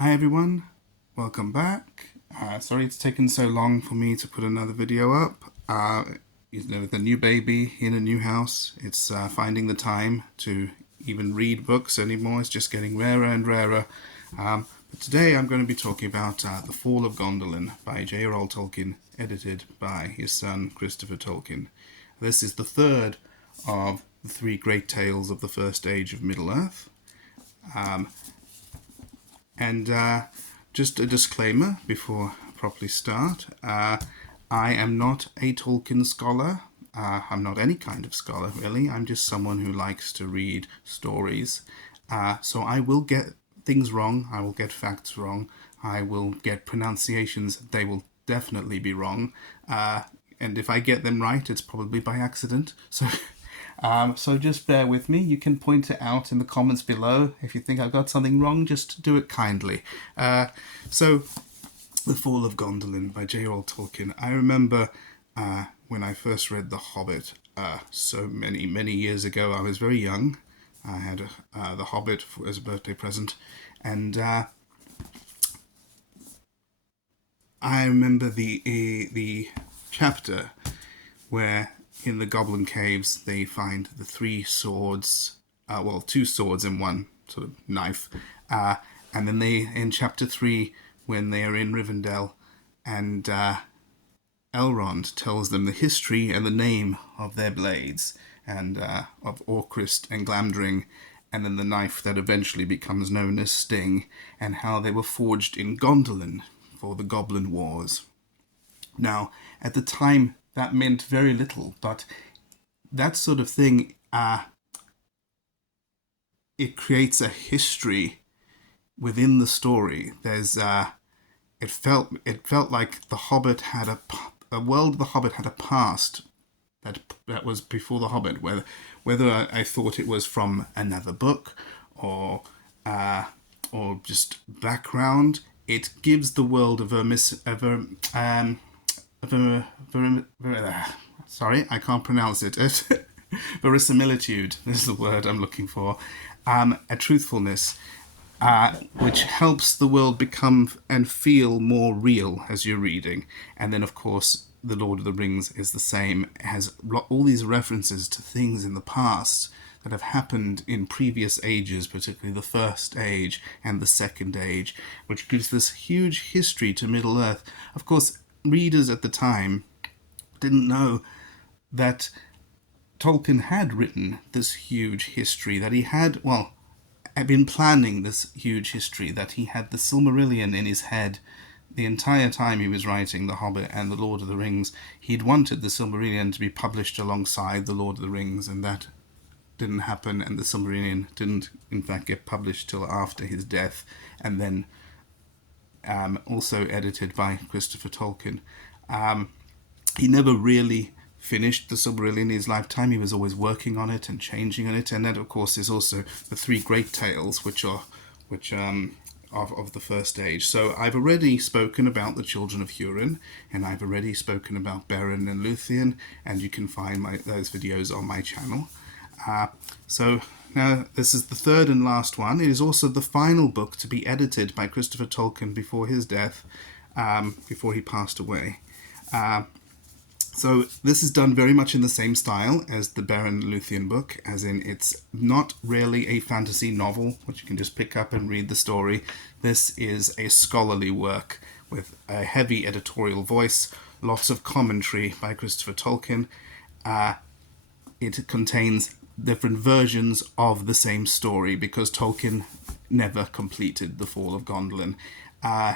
Hi everyone, welcome back. Sorry it's taken so long for me to put another video up. With a new baby in a new house, it's finding the time to even read books anymore. It's just getting rarer and rarer. But today I'm going to be talking about The Fall of Gondolin by J.R.R Tolkien, edited by his son Christopher Tolkien. This is the third of the three great tales of the First Age of Middle-earth. And just a disclaimer before I properly start. I am not a Tolkien scholar. I'm not any kind of scholar, really. I'm just someone who likes to read stories. So I will get things wrong. I will get facts wrong. I will get pronunciations. They will definitely be wrong. And if I get them right, it's probably by accident. So just bear with me. You can point it out in the comments below. If you think I've got something wrong, just do it kindly. So, The Fall of Gondolin by J.R.R Tolkien. I remember when I first read The Hobbit so many years ago. I was very young. I had The Hobbit as a birthday present. And I remember the chapter where in the Goblin Caves they find the three swords, two swords and one sort of knife, and then in chapter 3 when they are in Rivendell and Elrond tells them the history and the name of their blades and of Orcrist and Glamdring, and then the knife that eventually becomes known as Sting, and how they were forged in Gondolin for the Goblin Wars. Now, at the time, that meant very little, but that sort of thing, it creates a history within the story. It felt like The Hobbit had a world of The Hobbit had a past that was before The Hobbit. Whether I thought it was from another book or just background, it gives the world sorry, I can't pronounce it. Verisimilitude is the word I'm looking for. A truthfulness, which helps the world become and feel more real as you're reading. And then, of course, The Lord of the Rings is the same. It has all these references to things in the past that have happened in previous ages, particularly the First Age and the Second Age, which gives this huge history to Middle-earth. Of course, readers at the time didn't know that Tolkien had written this huge history, that he had been planning this huge history, that he had the Silmarillion in his head the entire time he was writing The Hobbit and The Lord of the Rings. He'd wanted the Silmarillion to be published alongside The Lord of the Rings, and that didn't happen, and the Silmarillion didn't in fact get published till after his death, and then also edited by Christopher Tolkien. He never really finished the Silmarillion in his lifetime. He was always working on it and changing on it, and that, of course, is also the three great tales, which of the First Age. So I've already spoken about the Children of Hurin, and I've already spoken about Beren and Luthien, and you can find those videos on my channel. So now this is the third and last one. It is also the final book to be edited by Christopher Tolkien before his death, before he passed away. So this is done very much in the same style as the Beren and Luthien book, as in it's not really a fantasy novel, which you can just pick up and read the story. This is a scholarly work with a heavy editorial voice, lots of commentary by Christopher Tolkien. It contains different versions of the same story because Tolkien never completed The Fall of Gondolin.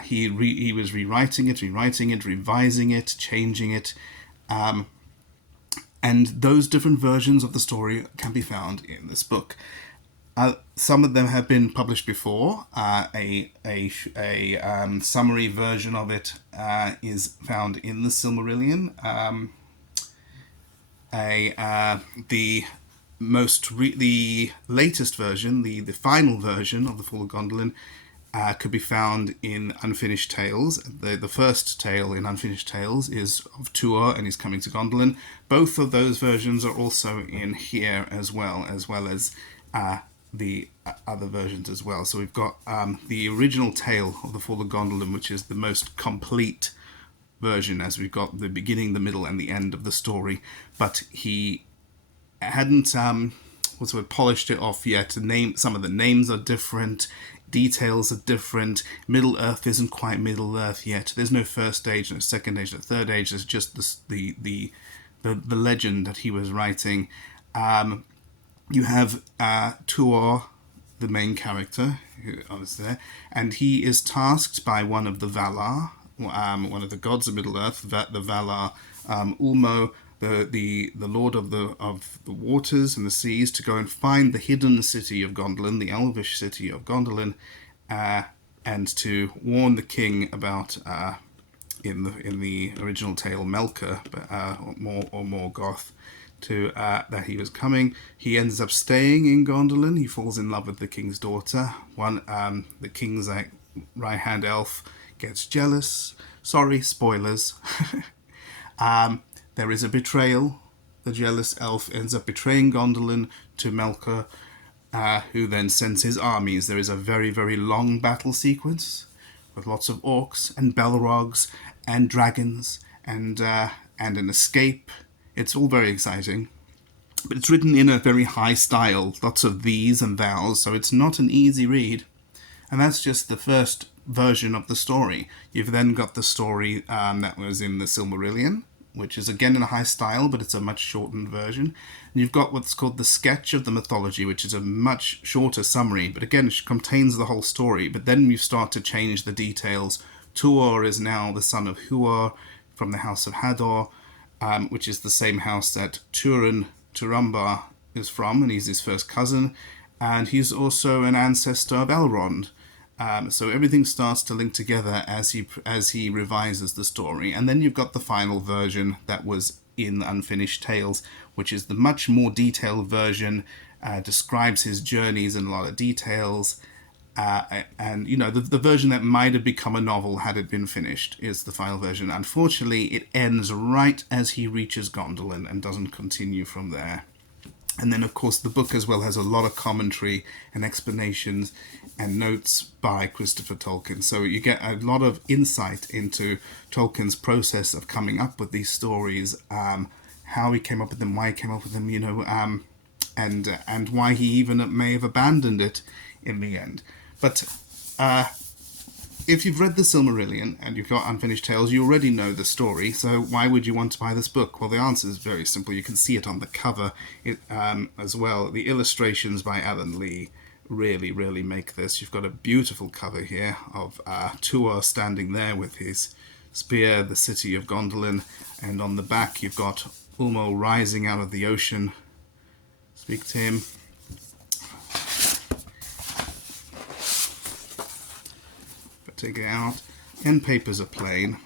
He was rewriting it, revising it, changing it, and those different versions of the story can be found in this book. Some of them have been published before. A summary version of it is found in the Silmarillion. The latest version, the final version of The Fall of Gondolin, could be found in Unfinished Tales. The first tale in Unfinished Tales is of Tuor and he's coming to Gondolin. Both of those versions are also in here as well as the other versions as well. So we've got the original tale of the Fall of Gondolin, which is the most complete version, as we've got the beginning, the middle, and the end of the story. But he hadn't polished it off yet. Some of the names are different, details are different. Middle Earth isn't quite Middle Earth yet. There's no first age, no second age, no third age. There's just the legend that he was writing. You have Tuor, the main character, who is there, and he is tasked by one of the Valar, one of the gods of Middle Earth, the Valar, Ulmo, the lord of the waters and the seas, to go and find the hidden city of Gondolin, the elvish city of Gondolin, and to warn the king about, in the original tale, Melkor, or Morgoth, that he was coming. He ends up staying in Gondolin. He falls in love with the king's daughter. The king's right-hand elf gets jealous. Sorry, spoilers. There is a betrayal. The jealous elf ends up betraying Gondolin to Melkor, who then sends his armies. There is a very, very long battle sequence with lots of orcs and Balrogs and dragons and an escape. It's all very exciting, but it's written in a very high style, lots of these and thous, so it's not an easy read. And that's just the first version of the story. You've then got the story that was in the Silmarillion, which is again in a high style, but it's a much shortened version. And you've got what's called the Sketch of the Mythology, which is a much shorter summary, but again, it contains the whole story. But then you start to change the details. Tuor is now the son of Huor from the House of Hador, which is the same house that Turambar is from, and he's his first cousin, and he's also an ancestor of Elrond. So everything starts to link together as he revises the story. And then you've got the final version that was in Unfinished Tales, which is the much more detailed version, describes his journeys in a lot of details. And, the version that might have become a novel had it been finished is the final version. Unfortunately, it ends right as he reaches Gondolin and doesn't continue from there. And then, of course, the book as well has a lot of commentary and explanations and notes by Christopher Tolkien. So you get a lot of insight into Tolkien's process of coming up with these stories, how he came up with them, why he came up with them, and why he even may have abandoned it in the end. But if you've read the Silmarillion and you've got Unfinished Tales, you already know the story, so why would you want to buy this book? Well, the answer is very simple. You can see it on the cover as well. The illustrations by Alan Lee really, really make this. You've got a beautiful cover here of Tuor standing there with his spear, the city of Gondolin, and on the back you've got Ulmo rising out of the ocean. Speak to him. Take it out. End papers are plain,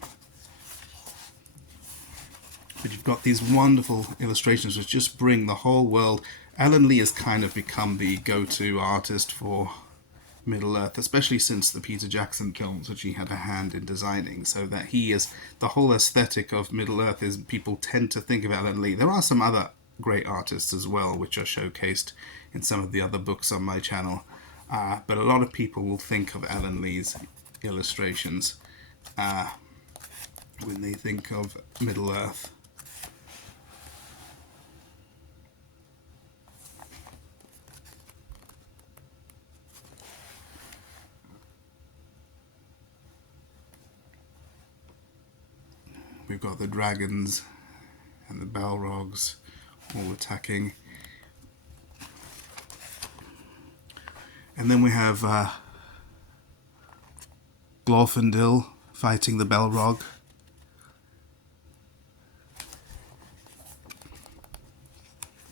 but you've got these wonderful illustrations which just bring the whole world. Alan Lee has kind of become the go-to artist for Middle Earth, especially since the Peter Jackson films, which he had a hand in designing, so that he is the whole aesthetic of Middle Earth. Is people tend to think of Alan Lee. There are some other great artists as well, which are showcased in some of the other books on my channel, but a lot of people will think of Alan Lee's illustrations when they think of Middle Earth. We've got the dragons and the Balrogs all attacking. And then we have Glorfindel fighting the Balrog.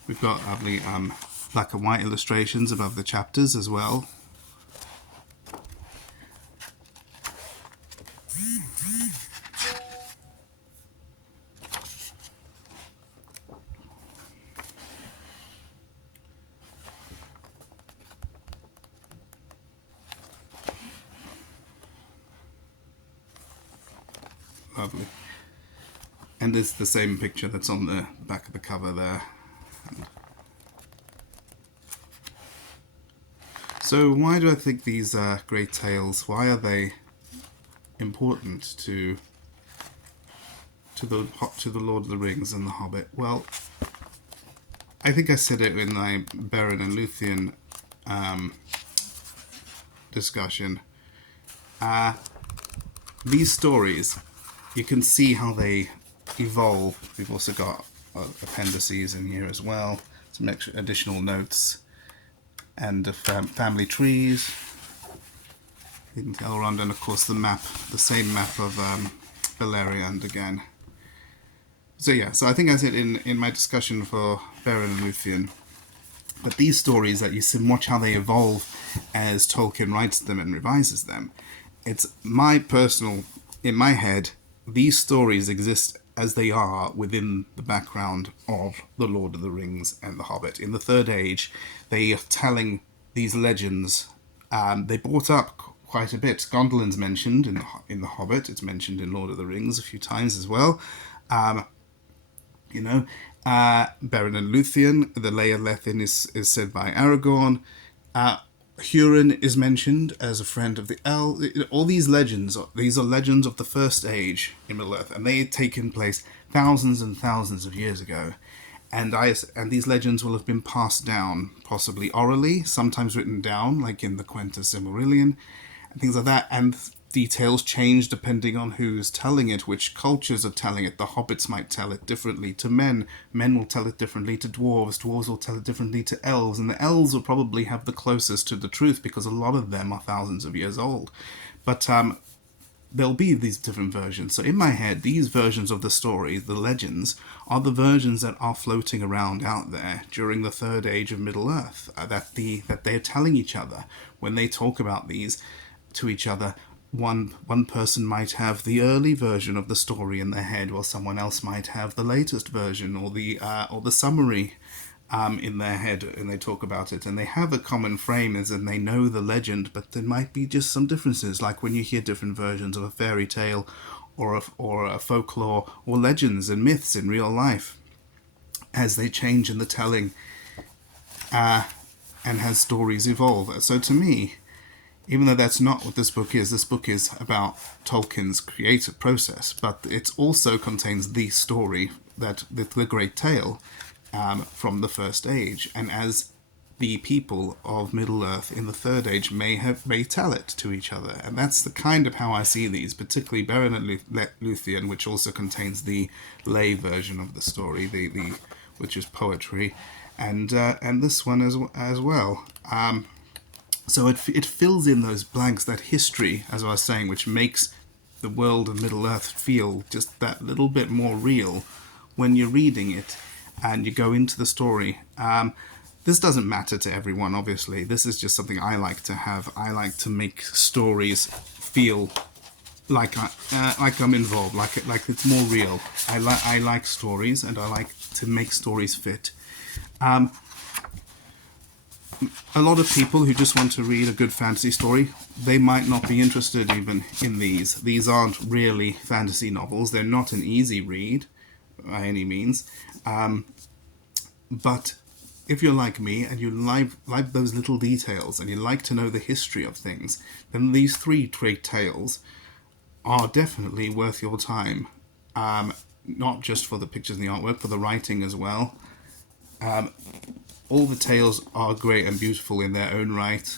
We've got lovely black and white illustrations above the chapters as well. Lovely. And it's the same picture that's on the back of the cover there. So why do I think these great tales, why are they important to the Lord of the Rings and the Hobbit? Well, I think I said it in my Beren and Luthien discussion. These stories, you can see how they evolve. We've also got appendices in here as well, some extra additional notes, and family trees. You can tell around, and of course the map, the same map of Beleriand again. So yeah, so I think I said in my discussion for Beren and Luthien, but these stories that you see, watch how they evolve as Tolkien writes them and revises them. It's my personal, in my head, these stories exist as they are within the background of The Lord of the Rings and The Hobbit. In the Third Age, they are telling these legends. They brought up quite a bit. Gondolin's mentioned in The Hobbit. It's mentioned in Lord of the Rings a few times as well. Beren and Luthien, the Lay of Lethin is said by Aragorn. Hurin is mentioned as a friend of the elves. All these legends, these are legends of the First Age in Middle-earth, and they had taken place thousands and thousands of years ago. And these legends will have been passed down, possibly orally, sometimes written down, like in the Quenta Silmarillion, and things like that. And details change depending on who's telling it, which cultures are telling it. The hobbits might tell it differently to men. Men will tell it differently to dwarves. Dwarves will tell it differently to elves. And the elves will probably have the closest to the truth because a lot of them are thousands of years old. But there'll be these different versions. So in my head, these versions of the story, the legends, are the versions that are floating around out there during the Third Age of Middle-earth, that they're telling each other. When they talk about these to each other, one person might have the early version of the story in their head, while someone else might have the latest version or the summary in their head, and they talk about it. And they have a common frame, as in they know the legend, but there might be just some differences, like when you hear different versions of a fairy tale or a folklore or legends and myths in real life, as they change in the telling and as stories evolve. So to me, even though that's not what this book is about Tolkien's creative process, but it also contains the story, that the great tale from the First Age, and as the people of Middle-earth in the Third Age may tell it to each other. And that's the kind of how I see these, particularly Beren and Luthien, which also contains the lay version of the story, the which is poetry, and this one as well. So it fills in those blanks, that history, as I was saying, which makes the world of Middle-earth feel just that little bit more real when you're reading it and you go into the story. This doesn't matter to everyone, obviously. This is just something I like to have. I like to make stories feel like I'm involved, like it's more real. I like stories, and I like to make stories fit. A lot of people who just want to read a good fantasy story, they might not be interested even in these. These aren't really fantasy novels. They're not an easy read by any means. But if you're like me and you like those little details and you like to know the history of things, then these three great tales are definitely worth your time. Not just for the pictures and the artwork, for the writing as well. All the tales are great and beautiful in their own right.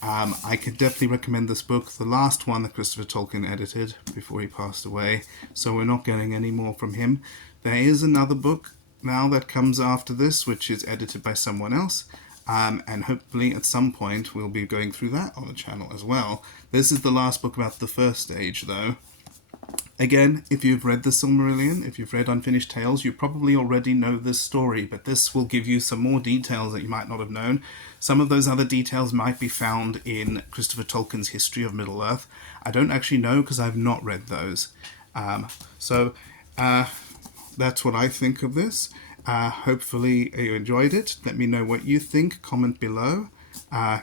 I could definitely recommend this book, the last one that Christopher Tolkien edited before he passed away, so we're not getting any more from him. There is another book now that comes after this, which is edited by someone else, and hopefully at some point we'll be going through that on the channel as well. This is the last book about the First Age, though. Again, if you've read the Silmarillion, if you've read Unfinished Tales, you probably already know this story, but this will give you some more details that you might not have known. Some of those other details might be found in Christopher Tolkien's History of Middle-earth. I don't actually know because I've not read those. So that's what I think of this. Hopefully you enjoyed it. Let me know what you think. Comment below.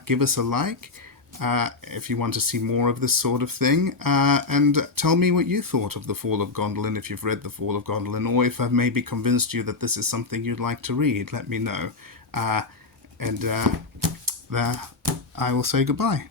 Give us a like. If you want to see more of this sort of thing, and tell me what you thought of The Fall of Gondolin, if you've read The Fall of Gondolin, or if I've maybe convinced you that this is something you'd like to read. Let me know. I will say goodbye.